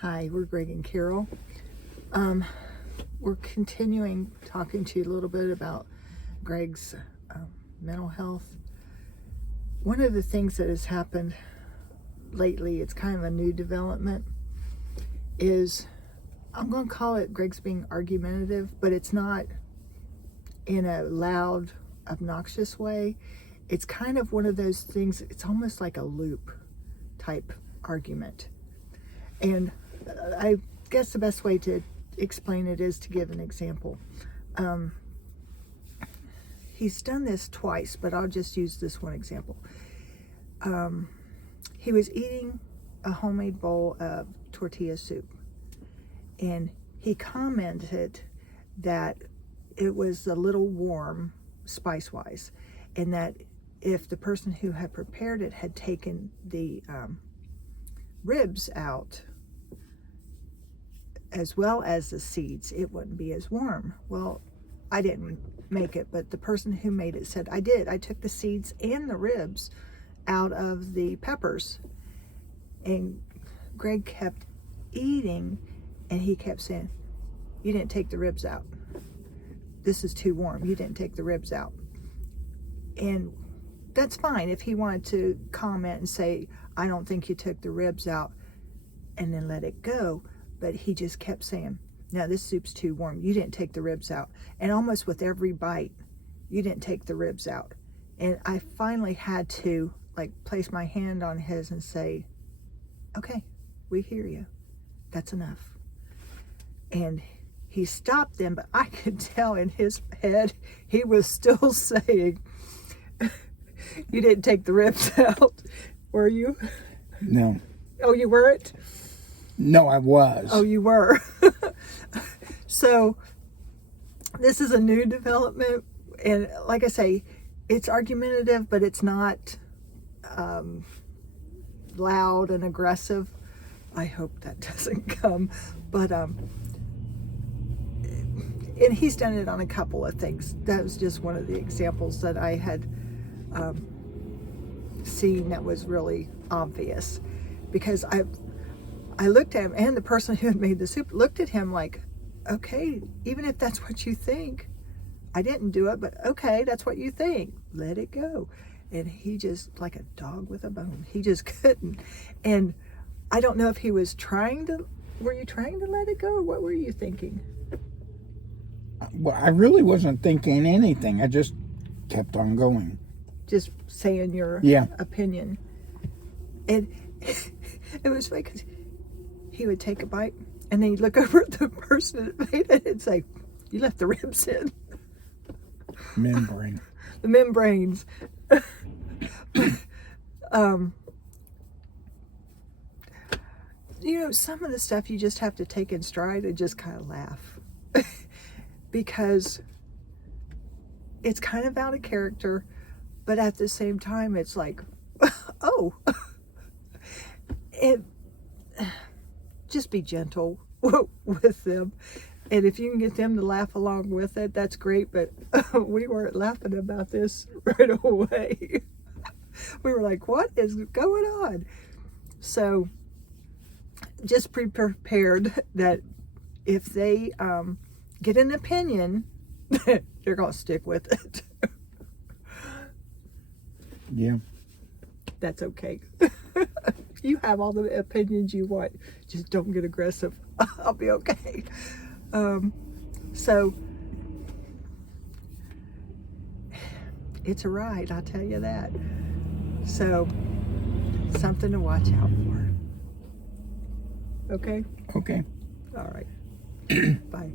Hi, we're Greg and Carol. We're continuing talking to you a little bit about Greg's mental health. One of the things that has happened lately, it's kind of a new development, is I'm going to call it Greg's being argumentative, but it's not in a loud, obnoxious way. It's kind of one of those things, it's almost like a loop type argument. And I guess the best way to explain it is to give an example. He's done this twice, but I'll just use this one example. He was eating a homemade bowl of tortilla soup, and he commented that it was a little warm spice-wise, and that if the person who had prepared it had taken the ribs out as well as the seeds, it wouldn't be as warm. Well, I didn't make it, but the person who made it said, I did. I took the seeds and the ribs out of the peppers. And Greg kept eating, and he kept saying, you didn't take the ribs out. This is too warm. You didn't take the ribs out. And that's fine if he wanted to comment and say, I don't think you took the ribs out, and then let it go. But he just kept saying, no, this soup's too warm. You didn't take the ribs out. And almost with every bite, you didn't take the ribs out. And I finally had to place my hand on his and say, okay, we hear you. That's enough. And he stopped then, but I could tell in his head, he was still saying, you didn't take the ribs out, were you? No. Oh, you weren't? No, I was. Oh, you were. So this is a new development, and like I say, it's argumentative, but it's not loud and aggressive. I hope that doesn't come, but and he's done it on a couple of things. That was just one of the examples that I had seen that was really obvious, because I looked at him, and the person who had made the soup looked at him like, okay, even if that's what you think, I didn't do it, but okay, that's what you think, let it go. And he just, like a dog with a bone, he just couldn't. And I don't know if he was were you trying to let it go, or what were you thinking? Well, I really wasn't thinking anything. I just kept on going. Just saying your opinion. And it was funny because he would take a bite, and then he'd look over at the person that made it and say, you left the ribs in. Membrane. The membranes. Some of the stuff you just have to take in stride and just kind of laugh. Because it's kind of out of character, but at the same time, it's like, oh. Just be gentle with them. And if you can get them to laugh along with it, that's great. But we weren't laughing about this right away. We were like, what is going on? So just be prepared that if they get an opinion, they're going to stick with it. Yeah. That's okay. You have all the opinions you want. Just don't get aggressive. I'll be okay. So it's a ride, I'll tell you that. So something to watch out for. Okay? Okay. All right. Bye.